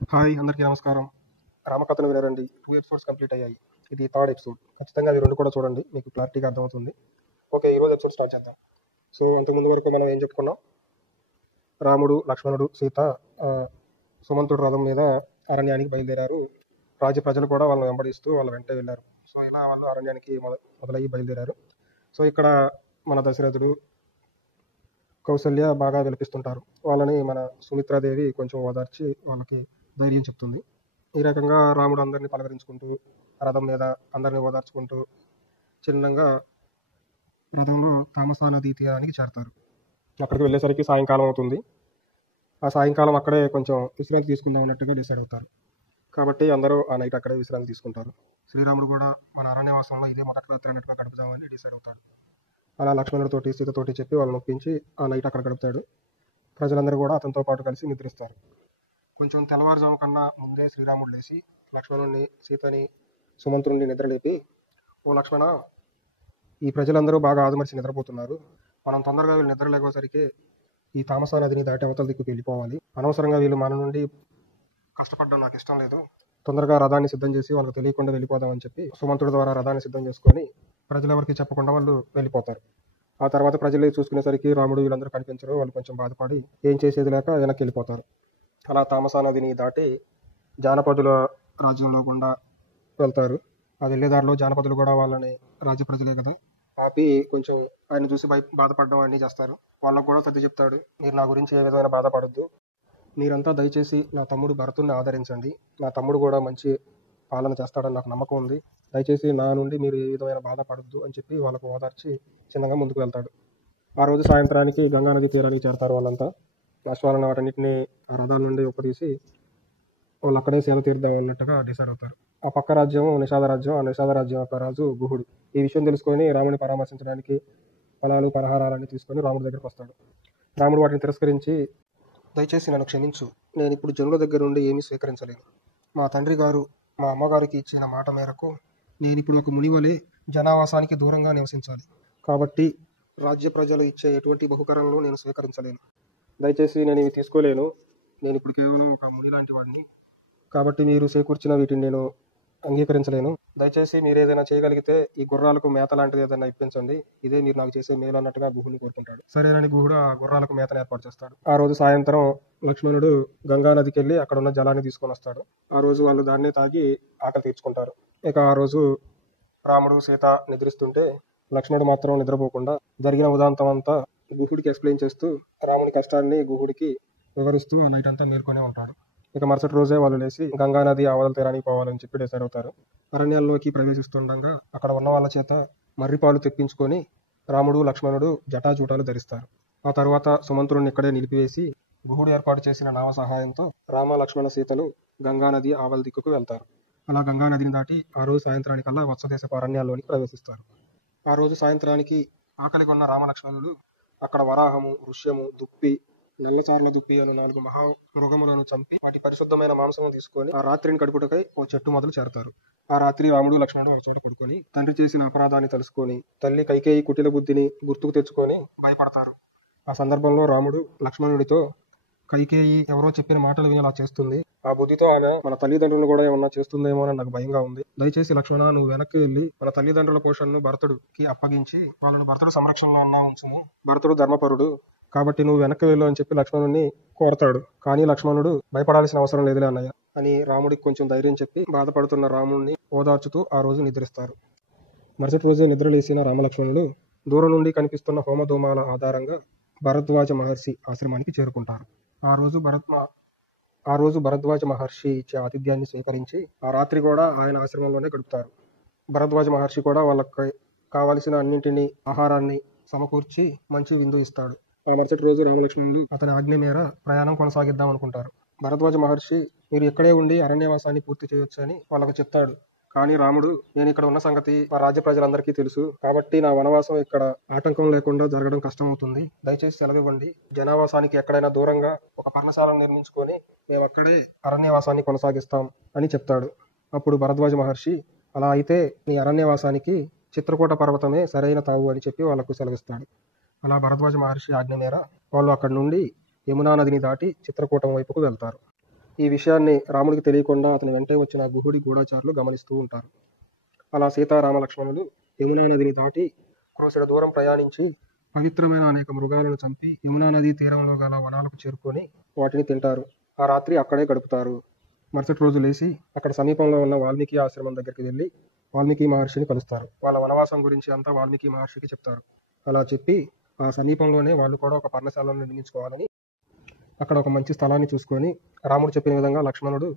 Hi అందరికీ నమస్కారం. రామకథను వినరండి. 2 ఎపిసోడ్స్ కంప్లీట్ అయ్యాయి. ఇది థర్డ్ ఎపిసోడ్. ఖచ్చితంగా అవి 2 కూడా చూడండి. మీకు క్లారిటీగా అర్థమవుతుంది. ఓకే, ఈరోజు ఎపిసోడ్ స్టార్ట్ చేద్దాం. సో అంతకుముందు వరకు మనం ఏం చెప్పుకున్నాం? రాముడు, లక్ష్మణుడు, సీత సుమంతుడు రథం మీద అరణ్యానికి బయలుదేరారు. రాజ్య ప్రజలు కూడా వాళ్ళని వెంబడిస్తూ వాళ్ళ వెంటే వెళ్ళారు. సో ఇలా వాళ్ళు అరణ్యానికి మొదలయ్యి బయలుదేరారు. సో ఇక్కడ మన దశరథుడు, కౌసల్య బాగా విలపిస్తుంటారు. వాళ్ళని మన సుమిత్రాదేవి కొంచెం ఓదార్చి వాళ్ళకి ధైర్యం చెప్తుంది. ఈ రకంగా రాముడు అందరినీ పలకరించుకుంటూ రథం మీద అందరినీ ఓదార్చుకుంటూ చిన్నంగా రథంలో తామసా నదీ తీరానికి చేరతారు. అక్కడికి వెళ్ళేసరికి సాయంకాలం అవుతుంది. ఆ సాయంకాలం అక్కడే కొంచెం విశ్రాంతి తీసుకుందాం అన్నట్టుగా డిసైడ్ అవుతారు. కాబట్టి అందరూ ఆ నైట్ అక్కడే విశ్రాంతి తీసుకుంటారు. శ్రీరాముడు కూడా మన అరణ్యవాసంలో ఇదే మొదటి రాత్రి అన్నట్టుగా గడుపుదామని డిసైడ్ అవుతాడు. అలా లక్ష్మణుడితోటి సీతతోటి చెప్పి వాళ్ళని ఒప్పించి ఆ నైట్ అక్కడ గడుపుతాడు. ప్రజలందరూ కూడా అతనితో పాటు కలిసి నిద్రిస్తారు. కొంచెం తెల్లవారుజాము కన్నా ముందే శ్రీరాముడు లేచి లక్ష్మణుడిని, సీతని, సుమంతుడిని నిద్రలేపి, ఓ లక్ష్మణ, ఈ ప్రజలందరూ బాగా ఆదమర్చి నిద్రపోతున్నారు. మనం తొందరగా వీళ్ళు నిద్ర లేకపోసరికి ఈ తామసా నదిని దాటి అవతల దిక్కుకి వెళ్ళిపోవాలి. అనవసరంగా వీళ్ళు మన నుండి కష్టపడడం నాకు ఇష్టం లేదు. తొందరగా రథాన్ని సిద్ధం చేసి వాళ్ళకి తెలియకుండా వెళ్ళిపోదామని చెప్పి సుమంతుడి ద్వారా రథాన్ని సిద్ధం చేసుకొని ప్రజలెవరికి చెప్పకుండా వాళ్ళు వెళ్ళిపోతారు. ఆ తర్వాత ప్రజలు చూసుకునేసరికి రాముడు వీళ్ళందరూ కనిపించరు. వాళ్ళు కొంచెం బాధపడి ఏం చేసేది లేక వెనక్కి వెళ్ళిపోతారు. అలా తామసా నదిని దాటి జానపదుల రాజ్యంలో గుండా వెళ్తారు. అది వెళ్ళేదారిలో జానపదులు కూడా వాళ్ళని రాజ్య ప్రజలే కదా ఆపి కొంచెం ఆయన చూసి బాధపడడం అన్నీ చేస్తారు. వాళ్ళకు కూడా సర్ది చెప్తాడు, మీరు నా గురించి ఏ విధమైన బాధపడద్దు, మీరంతా దయచేసి నా తమ్ముడు భరతుడిని ఆదరించండి. నా తమ్ముడు కూడా మంచి పాలన చేస్తాడని నాకు నమ్మకం ఉంది. దయచేసి నా నుండి మీరు ఏ విధమైన బాధపడద్దు అని చెప్పి వాళ్ళకు ఓదార్చి చిన్నగా ముందుకు వెళ్తాడు. ఆ రోజు సాయంత్రానికి గంగానది తీరానికి చేరతారు. వాళ్ళంతా అశ్వాలను వాటన్నిటిని ఆ రథాల నుండి ఉపదీసి వాళ్ళు అక్కడే సేవ తీరుద్దాం అన్నట్టుగా డిసైడ్ అవుతారు. ఆ పక్క రాజ్యం నిషాద రాజ్యం. ఆ నిషాద రాజ్యం యొక్క రాజు గుహుడు ఈ విషయం తెలుసుకొని రాముని పరామర్శించడానికి ఫలాలు పలహారాలన్నీ తీసుకొని రాముడి దగ్గరికి వస్తాడు. రాముడు వాటిని తిరస్కరించి, దయచేసి నన్ను క్షమించు, నేను ఇప్పుడు జనుల దగ్గర నుండి ఏమీ స్వీకరించలేను. మా తండ్రి గారు మా అమ్మగారికి ఇచ్చిన మాట మేరకు నేను ఇప్పుడు ఒక మునివలే జనావాసానికి దూరంగా నివసించాలి. కాబట్టి రాజ్య ప్రజలు ఇచ్చే ఎటువంటి బహుకరణలు నేను స్వీకరించలేను. దయచేసి నేను ఇవి తీసుకోలేను. నేను ఇప్పుడు కేవలం ఒక ముని లాంటి వాడిని. కాబట్టి మీరు చేకూర్చిన వీటిని నేను అంగీకరించలేను. దయచేసి మీరు ఏదైనా చేయగలిగితే ఈ గుర్రాలకు మేత లాంటిది ఏదైనా ఇప్పించండి. ఇదే మీరు నాకు చేసే మేలు అన్నట్టుగా గుహుని కోరుకుంటాడు. సరేనని గుహుడు ఆ గుర్రాలకు మేతను ఏర్పాటు చేస్తాడు. ఆ రోజు సాయంత్రం లక్ష్మణుడు గంగా నదికి వెళ్ళి అక్కడ ఉన్న జలాన్ని తీసుకొని వస్తాడు. ఆ రోజు వాళ్ళు దాన్ని తాగి ఆకలి తీర్చుకుంటారు. ఇక ఆ రోజు రాముడు, సీత నిద్రిస్తుంటే లక్ష్మణుడు మాత్రం నిద్రపోకుండా జరిగిన ఉదాంతం అంతా గుహుడికి ఎక్స్ప్లెయిన్ చేస్తూ రాముని కష్టాన్ని గుహుడికి వివరిస్తూ ఆ నైట్ అంతా మేల్కొనే ఉంటాడు. ఇక మరుసటి రోజే వాళ్ళు లేచి గంగా నది ఆవల తీరానికి పోవాలని చెప్పి డిసైడ్ అవుతారు. అరణ్యాల్లోకి ప్రవేశిస్తుండగా అక్కడ ఉన్న వాళ్ళ చేత మర్రిపాలు తెప్పించుకొని రాముడు, లక్ష్మణుడు జటాజూటాలు ధరిస్తారు. ఆ తర్వాత సుమంతుడిని ఇక్కడే నిలిపివేసి గుహుడు ఏర్పాటు చేసిన నావ సహాయంతో రామ, లక్ష్మణ, సీతలు గంగా నది ఆవల దిక్కుకు వెళ్తారు. అలా గంగా నదిని దాటి ఆ రోజు సాయంత్రానికల్లా వత్సదేశపు అరణ్యాల్లోనికి ప్రవేశిస్తారు. ఆ రోజు సాయంత్రానికి ఆకలిగా ఉన్న రామలక్ష్మణులు అక్కడ వరాహము, వృష్యము, దుప్పి, నల్లచార్ల దుప్పి అను 4 మహా మృగములను చంపి వాటి పరిశుద్ధమైన మాంసము తీసుకొని ఆ రాత్రిని గడుపుటకై ఓ చెట్టు మొదలు చేరతారు. ఆ రాత్రి రాముడు, లక్ష్మణుడు ఒక చోట పడుకొని తండ్రి చేసిన అపరాధాన్ని తలుసుకొని తల్లి కైకేయి కుటిల బుద్ధిని గుర్తుకు తెచ్చుకొని భయపడతారు. ఆ సందర్భంలో రాముడు లక్ష్మణుడితో, కైకేయి ఎవరో చెప్పిన మాటలు విని అలా చేస్తుంది. ఆ బుద్ధితో ఆమె మన తల్లిదండ్రులు కూడా ఏమన్నా చేస్తుందేమో అని నాకు భయంగా ఉంది. దయచేసి లక్ష్మణ, నువ్వు వెనక్కి వెళ్ళి మన తల్లిదండ్రుల పోషణను భరతుడికి అప్పగించి వాళ్ళను భరతుడు సంరక్షణలో ఉన్నా ఉంచుము. భరతుడు ధర్మపరుడు కాబట్టి నువ్వు వెనక్కి వెళ్ళు అని చెప్పి లక్ష్మణుడిని కోరతాడు. కానీ లక్ష్మణుడు భయపడాల్సిన అవసరం లేదులే అన్నయ్య అని రాముడికి కొంచెం ధైర్యం చెప్పి బాధపడుతున్న రాముడిని ఓదార్చుతూ ఆ రోజు నిద్రిస్తారు. మరుసటి రోజే నిద్రలేసిన రామలక్ష్మణులు దూరం నుండి కనిపిస్తున్న హోమధూమాల ఆధారంగా భరద్వాజ మహర్షి ఆశ్రమానికి చేరుకుంటారు. ఆ రోజు భరద్వాజ మహర్షి ఇచ్చే ఆతిథ్యాన్ని స్వీకరించి ఆ రాత్రి కూడా ఆయన ఆశ్రమంలోనే గడుపుతారు. భరద్వాజ మహర్షి కూడా వాళ్ళకి కావలసిన అన్నింటినీ ఆహారాన్ని సమకూర్చి మంచి విందు ఇస్తాడు. ఆ మరుసటి రోజు రామలక్ష్మణులు అతని ఆజ్ఞ మేర ప్రయాణం కొనసాగిద్దాం అనుకుంటారు. భరద్వాజ మహర్షి మీరు ఎక్కడే ఉండి అరణ్యవాసాన్ని పూర్తి చేయొచ్చు అని వాళ్ళకు చెప్తాడు. కానీ రాముడు, నేను ఇక్కడ ఉన్న సంగతి మా రాజ్య ప్రజలందరికీ తెలుసు, కాబట్టి నా వనవాసం ఇక్కడ ఆటంకం లేకుండా జరగడం కష్టమవుతుంది. దయచేసి సెలవివ్వండి. జనావాసానికి ఎక్కడైనా దూరంగా ఒక పర్ణశాలను నిర్మించుకొని మేము అక్కడే అరణ్యవాసాన్ని కొనసాగిస్తాం అని చెప్తాడు. అప్పుడు భరద్వాజ మహర్షి, అలా అయితే నీ అరణ్యవాసానికి చిత్రకూట పర్వతమే సరైన తావు అని చెప్పి వాళ్ళకు సెలవిస్తాడు. అలా భరద్వాజ మహర్షి ఆజ్ఞ మేర వాళ్ళు అక్కడి నుండి యమునా నదిని దాటి చిత్రకూటం వైపుకు వెళ్తారు. ఈ విషయాన్ని రాముడికి తెలియకుండా అతని వెంటే వచ్చిన గుహుడి గూఢచారులు గమనిస్తూ ఉంటారు. అలా సీతారామ లక్ష్మణులు యమునా నదిని దాటి క్రోసెడ దూరం ప్రయాణించి పవిత్రమైన అనేక మృగాలను చంపి యమునా నదీ తీరంలో గల వనాలకు చేరుకొని వాటిని తింటారు. ఆ రాత్రి అక్కడే గడుపుతారు. మరుసటి రోజు లేచి అక్కడ సమీపంలో ఉన్న వాల్మీకి ఆశ్రమం దగ్గరికి వెళ్ళి వాల్మీకి మహర్షిని కలుస్తారు. వాళ్ళ వనవాసం గురించి అంతా వాల్మీకి మహర్షికి చెప్తారు. అలా చెప్పి ఆ సమీపంలోనే వాళ్ళు కూడా ఒక పర్ణశాలను నిర్మించుకోవాలని, అక్కడ ఒక మంచి స్థలాన్ని చూసుకొని రాముడు చెప్పిన విధంగా లక్ష్మణుడు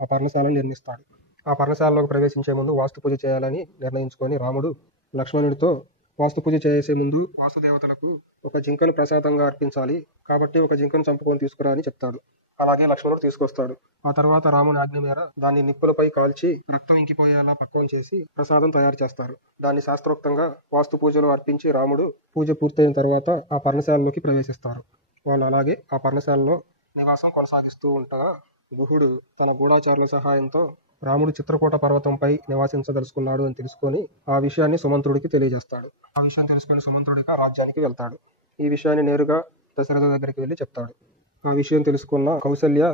ఆ పర్ణశాలను నిర్మిస్తాడు. ఆ పర్ణశాలలోకి ప్రవేశించే ముందు వాస్తు పూజ చేయాలని నిర్ణయించుకొని రాముడు లక్ష్మణుడితో వాస్తు పూజ చేసే ముందు వాస్తుదేవతలకు ఒక జింకను ప్రసాదంగా అర్పించాలి, కాబట్టి ఒక జింకను చంపుకొని తీసుకురా అని చెప్తాడు. అలాగే లక్ష్మణుడు తీసుకొస్తాడు. ఆ తర్వాత రాముని ఆజ్ఞ మేర దాన్ని నిప్పులపై కాల్చి రక్తం ఇంకిపోయేలా పక్వం చేసి ప్రసాదం తయారు చేస్తారు. దాన్ని శాస్త్రోక్తంగా వాస్తు పూజలో అర్పించి రాముడు పూజ పూర్తయిన తర్వాత ఆ పర్ణశాలలోకి ప్రవేశిస్తారు. వాళ్ళు అలాగే ఆ పర్ణశాలలో నివాసం కొనసాగిస్తూ ఉండగా గుహుడు తన గూఢచారుల సహాయంతో రాముడు చిత్రకూట పర్వతంపై నివాసించదలుచుకున్నాడు అని తెలుసుకొని ఆ విషయాన్ని సుమంత్రుడికి తెలియజేస్తాడు. ఆ విషయం తెలుసుకుని సుమంత్రుడికి ఆ రాజ్యానికి వెళ్తాడు. ఈ విషయాన్ని నేరుగా దశరథ దగ్గరికి వెళ్ళి చెప్తాడు. ఆ విషయం తెలుసుకున్న కౌసల్య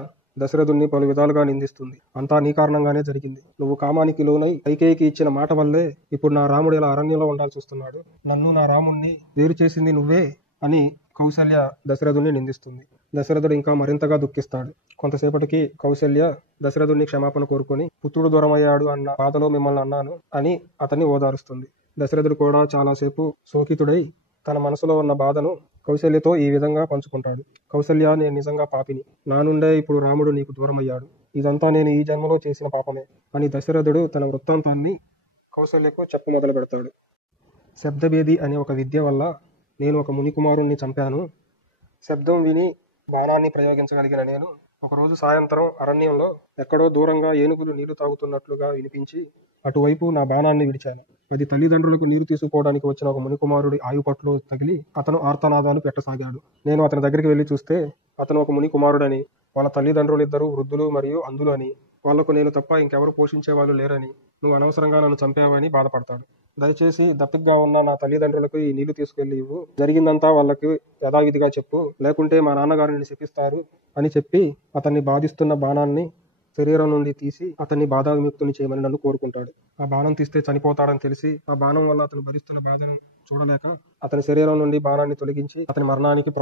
దశరథుణ్ణి పలు విధాలుగా నిందిస్తుంది. అంతా నీ కారణంగానే జరిగింది. నువ్వు కామానికి లోనై కైకేయికి ఇచ్చిన మాట వల్లే ఇప్పుడు నా రాముడు ఇలా అరణ్యంలో ఉండాల్సి వస్తున్నాడు. నన్ను నా రాముణ్ణి వేరు చేసింది నువ్వే అని కౌసల్య దశరథుణ్ణి నిందిస్తుంది. దశరథుడు ఇంకా మరింతగా దుఃఖిస్తాడు. కొంతసేపటికి కౌసల్య దశరథుణ్ణి క్షమాపణ కోరుకొని పుత్రుడు దూరమయ్యాడు అన్న బాధలో మిమ్మల్ని అన్నాను అని అతన్ని ఓదారుస్తుంది. దశరథుడు కూడా చాలాసేపు శోకితుడై తన మనసులో ఉన్న బాధను కౌసల్యతో ఈ విధంగా పంచుకుంటాడు. కౌసల్య, నేను నిజంగా పాపిని. నా నుండే ఇప్పుడు రాముడు నీకు దూరమయ్యాడు. ఇదంతా నేను ఈ జన్మలో చేసిన పాపమే అని దశరథుడు తన వృత్తాంతాన్ని కౌసల్యకు చెప్పు మొదలు పెడతాడు. శబ్దభేది అనే ఒక విద్య వల్ల నేను ఒక మునికుమారుణ్ణి చంపాను. శబ్దం విని బాణాన్ని ప్రయోగించగలిగిన నేను ఒకరోజు సాయంత్రం అరణ్యంలో ఎక్కడో దూరంగా ఏనుగులు నీళ్లు తాగుతున్నట్లుగా వినిపించి అటువైపు నా బాణాన్ని విడిచాను. అది తల్లిదండ్రులకు నీరు తీసుకోవడానికి వచ్చిన ఒక మునికుమారుడి ఆయుపట్లో తగిలి అతను ఆర్తనాదాలు పెట్టసాగాడు. నేను అతని దగ్గరికి వెళ్ళి చూస్తే అతను ఒక మునికుమారుడని, వాళ్ళ తల్లిదండ్రులు ఇద్దరు వృద్ధులు మరియు అంధులు అని, వాళ్లకు నేను తప్ప ఇంకెవరు పోషించే వాళ్ళు లేరని, నువ్వు అనవసరంగా నన్ను చంపావని బాధపడతాడు. దయచేసి దప్పిగ్గా ఉన్న నా తల్లిదండ్రులకు ఈ నీళ్లు తీసుకెళ్లి ఇవ్వు. జరిగిందంతా వాళ్ళకి యథావిధిగా చెప్పు, లేకుంటే మా నాన్నగారిని శపిస్తారు అని చెప్పి అతన్ని బాధిస్తున్న బాణాన్ని శరీరం నుండి తీసి అతన్ని బాధా విముక్తుని చేయమని నన్ను కోరుకుంటాడు. ఆ బాణం తీస్తే చనిపోతాడని తెలిసి ఆ బాణం వల్ల అతను భరిస్తున్న బాధను చూడలేక అతని శరీరం నుండి బాణాన్ని తొలగించి అతని మరణానికి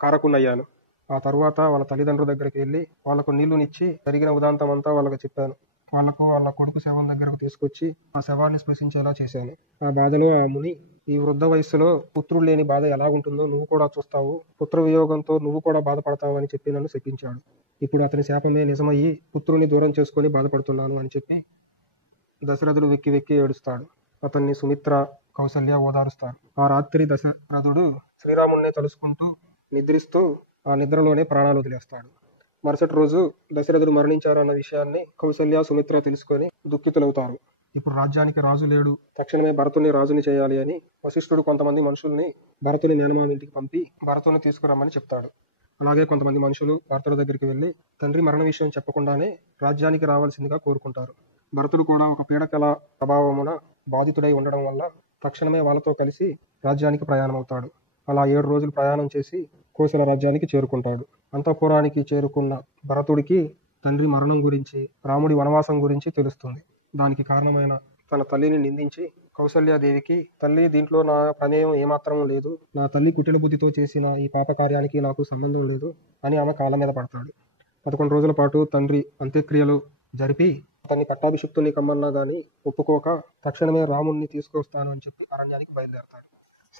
కారకున్నయ్యాను. ఆ తర్వాత వాళ్ళ తల్లిదండ్రుల దగ్గరికి వెళ్ళి వాళ్లకు నీళ్లునిచ్చి జరిగిన ఉదాంతం అంతా వాళ్ళకి చెప్పాను. వాళ్లకు వాళ్ళ కొడుకు శవం దగ్గరకు తీసుకొచ్చి ఆ శవాన్ని స్పృశించేలా చేశాను. ఆ బాధలో ఆ ముని, ఈ వృద్ధ వయస్సులో పుత్రుడు లేని బాధ ఎలాగుంటుందో నువ్వు కూడా చూస్తావు, పుత్ర వియోగంతో నువ్వు కూడా బాధపడతావు అని చెప్పి నన్ను శపించాడు. ఇప్పుడు అతని శాపమే నిజమయ్యి పుత్రుని దూరం చేసుకొని బాధపడుతున్నాను అని చెప్పి దశరథుడు వెక్కి వెక్కి ఏడుస్తాడు. అతన్ని సుమిత్ర, కౌసల్య ఓదారుస్తారు. ఆ రాత్రి దశరథుడు శ్రీరాముణ్ణి తలుసుకుంటూ నిద్రిస్తూ ఆ నిద్రలోనే ప్రాణాలు వదిలేస్తాడు. మరుసటి రోజు దశరథుడు మరణించారు అన్న విషయాన్ని కౌసల్య, సుమిత్ర తెలుసుకొని దుఃఖితులవుతారు. ఇప్పుడు రాజ్యానికి రాజు లేడు, తక్షణమే భరతుని రాజుని చేయాలి అని వశిష్ఠుడు కొంతమంది మనుషుల్ని భరతుని మేనమామ ఇంటికి పంపి భరతుని తీసుకురమ్మని చెప్తాడు. అలాగే కొంతమంది మనుషులు భరతుడి దగ్గరికి వెళ్ళి తండ్రి మరణ విషయం చెప్పకుండానే రాజ్యానికి రావాల్సిందిగా కోరుకుంటారు. భరతుడు కూడా ఒక పీడకల ప్రభావమున బాధితుడై ఉండడం వల్ల తక్షణమే వాళ్ళతో కలిసి రాజ్యానికి ప్రయాణమవుతాడు. అలా 7 రోజులు ప్రయాణం చేసి కోసల రాజ్యానికి చేరుకుంటాడు. అంతఃపురానికి చేరుకున్న భరతుడికి తండ్రి మరణం గురించి, రాముడి వనవాసం గురించి తెలుస్తుంది. దానికి కారణమైన తన తల్లిని నిందించి కౌసల్యాదేవికి, తల్లి దీంట్లో నా ప్రమేయం ఏమాత్రం లేదు, నా తల్లి కుటిల బుద్ధితో చేసిన ఈ పాప కార్యానికి నాకు సంబంధం లేదు అని ఆమె కాళ్ళ మీద పడతాడు. 11 రోజుల పాటు తండ్రి అంత్యక్రియలు జరిపి అతన్ని పట్టాభిషిక్తుని కమ్మన్నా గాని ఒప్పుకోక తక్షణమే రాముణ్ణి తీసుకొస్తాను అని చెప్పి అరణ్యానికి బయలుదేరతాడు.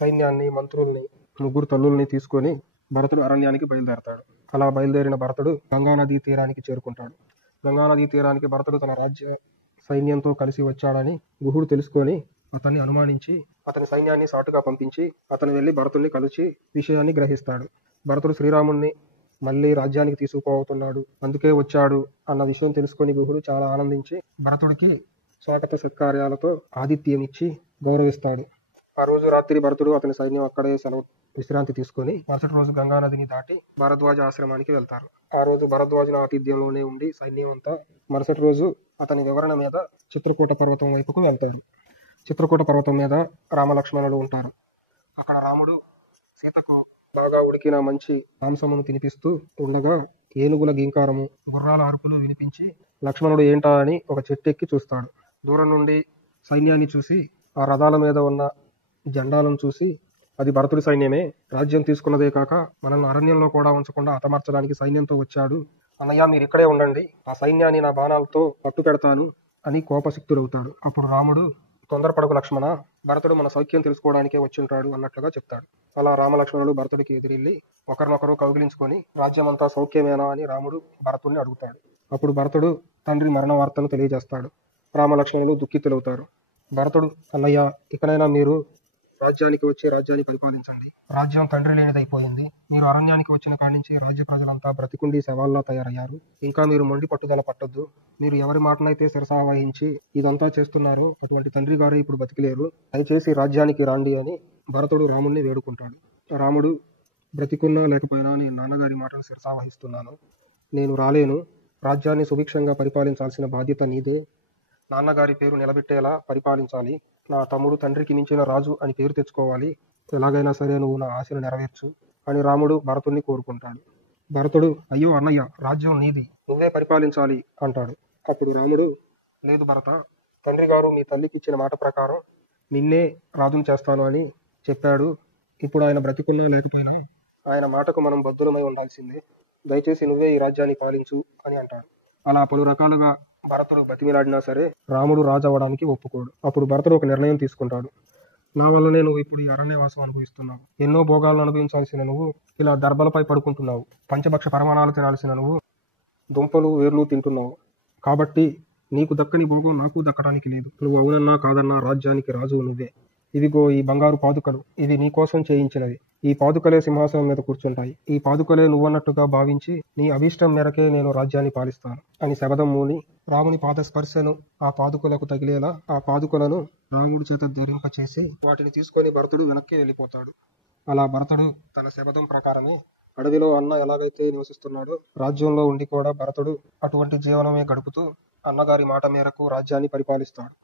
సైన్యాన్ని, మంత్రుల్ని, 3 తల్లుల్ని తీసుకొని భరతుడు అరణ్యానికి బయలుదేరతాడు. అలా బయలుదేరిన భరతుడు గంగానదీ తీరానికి చేరుకుంటాడు. గంగానదీ తీరానికి భరతుడు తన రాజ్య సైన్యంతో కలిసి వచ్చాడని గుహుడు తెలుసుకొని అతన్ని అనుమానించి అతని సైన్యాన్ని సాటుగా పంపించి అతను వెళ్లి భరతుడిని కలిసి విషయాన్ని గ్రహిస్తాడు. భరతుడు శ్రీరాముణ్ణి మళ్ళీ రాజ్యానికి తీసుకుపోతున్నాడు, అందుకే వచ్చాడు అన్న విషయం తెలుసుకొని గుహుడు చాలా ఆనందించి భరతుడికి స్వాగత సత్కార్యాలతో ఆతిథ్యం ఇచ్చి గౌరవిస్తాడు. ఆ రోజు రాత్రి భరతుడు, అతని సైన్యం అక్కడే విశ్రాంతి తీసుకొని మరుసటి రోజు గంగానదిని దాటి భరద్వాజ ఆశ్రమానికి వెళ్తారు. ఆ రోజు భరద్వాజుల ఆతిథ్యంలోనే ఉండి సైన్యం అంతా మరుసటి రోజు అతని వివరణ మీద చిత్రకూట పర్వతం వైపుకు వెళ్తారు. చిత్రకూట పర్వతం మీద రామలక్ష్మణులు ఉంటారు. అక్కడ రాముడు సీతకు బాగా ఉడికిన మంచి మాంసమును తినిపిస్తూ ఉండగా ఏనుగుల గీంకారము, గుర్రాల అరుపులు వినిపించి లక్ష్మణుడు ఏంటా అని ఒక చెట్టు ఎక్కి చూస్తాడు. దూరం నుండి సైన్యాన్ని చూసి, ఆ రథాల మీద ఉన్న జెండాలను చూసి అది భరతుడి సైన్యమే, రాజ్యం తీసుకున్నదే కాక మనల్ని అరణ్యంలో కూడా ఉంచకుండా హతమార్చడానికి సైన్యంతో వచ్చాడు. అన్నయ్య మీరు ఇక్కడే ఉండండి, ఆ సైన్యాన్ని నా బాణాలతో పట్టు పెడతాను అని కోపశక్తుడవుతాడు. అప్పుడు రాముడు, తొందరపడకు లక్ష్మణ, భరతుడు మన సౌఖ్యం తెలుసుకోవడానికే వచ్చింటాడు అన్నట్లుగా చెప్తాడు. అలా రామలక్ష్మణులు భరతుడికి ఎదిరిల్లి ఒకరినొకరు కౌగిలించుకొని రాజ్యమంతా సౌఖ్యమేనా అని రాముడు భరతుడిని అడుగుతాడు. అప్పుడు భరతుడు తండ్రి మరణ వార్తను తెలియజేస్తాడు. రామలక్ష్మణులు దుఃఖితులవుతారు. భరతుడు, అన్నయ్య ఇకనైనా మీరు రాజ్యానికి వచ్చి రాజ్యాన్ని పరిపాలించండి. రాజ్యం తండ్రి లేనిదైపోయింది. మీరు అరణ్యానికి వచ్చిన కాడి నుంచి రాజ్య ప్రజలంతా బ్రతికుండి శవాల్లా తయారయ్యారు. ఇంకా మీరు మొండి పట్టుదల పట్టొద్దు. మీరు ఎవరి మాటనైతే శిరసావహించి ఇదంతా చేస్తున్నారో అటువంటి తండ్రి గారే ఇప్పుడు బతికిలేరు. దయచేసి రాజ్యానికి రాండి అని భరతుడు రాముణ్ణి వేడుకుంటాడు. రాముడు, బ్రతికున్నా లేకపోయినా నేను నాన్నగారి మాటను శిరసావహిస్తున్నాను. నేను రాలేను. రాజ్యాన్ని సుభిక్షంగా పరిపాలించాల్సిన బాధ్యత నీదే. నాన్నగారి పేరు నిలబెట్టేలా పరిపాలించాలి. నా తమ్ముడు తండ్రికి మించిన రాజు అని పేరు తెచ్చుకోవాలి. ఎలాగైనా సరే నువ్వు నా ఆశను నెరవేర్చు అని రాముడు భరతుడిని కోరుకుంటాడు. భరతుడు, అయ్యో అన్నయ్య, రాజ్యం నీది, నువ్వే పరిపాలించాలి అంటాడు. అప్పుడు రాముడు, లేదు భరత, తండ్రి గారు మీ తల్లికి ఇచ్చిన మాట ప్రకారం నిన్నే రాజును చేస్తాను అని చెప్పాడు. ఇప్పుడు ఆయన బ్రతికున్నా లేకపోయినా ఆయన మాటకు మనం బద్ధులమై ఉండాల్సిందే. దయచేసి నువ్వే ఈ రాజ్యాన్ని పాలించు అని అంటాడు. అలా పలు రకాలుగా భరతుడు బతిమిలాడినా సరే రాముడు రాజు అవ్వడానికి ఒప్పుకోడు. అప్పుడు భరతుడు ఒక నిర్ణయం తీసుకుంటాడు. నా వల్లనే నువ్వు ఇప్పుడు ఈ అరణ్యవాసం అనుభవిస్తున్నావు. ఎన్నో భోగాలను అనుభవించాల్సిన నువ్వు ఇలా దర్భలపై పడుకుంటున్నావు. పంచభక్ష పరమాణాలు తినాల్సిన నువ్వు దుంపలు వేర్లు తింటున్నావు. కాబట్టి నీకు దక్కని భోగం నాకు దక్కడానికి లేదు. నువ్వు అవునన్నా కాదన్నా రాజ్యానికి రాజు నువ్వే. ఇదిగో ఈ బంగారు పాదుకలు, ఇవి నీ కోసం చేయించినవి. ఈ పాదుకలే సింహాసనం మీద కూర్చుంటాయి. ఈ పాదుకలే నువ్వన్నట్టుగా భావించి నీ అభీష్టం మేరకే నేను రాజ్యాన్ని పాలిస్తాను అని శబదం మూని రాముని పాద స్పర్శను ఆ పాదుకలకు తగిలేలా ఆ పాదుకలను రాముడి చేత ధరింపచేసి వాటిని తీసుకొని భరతుడు వెనక్కి వెళ్ళిపోతాడు. అలా భరతుడు తన శబదం ప్రకారమే అడవిలో అన్న ఎలాగైతే నివసిస్తున్నాడో రాజ్యంలో ఉండి కూడా భరతుడు అటువంటి జీవనమే గడుపుతూ అన్నగారి మాట మేరకు రాజ్యాన్ని పరిపాలిస్తాడు.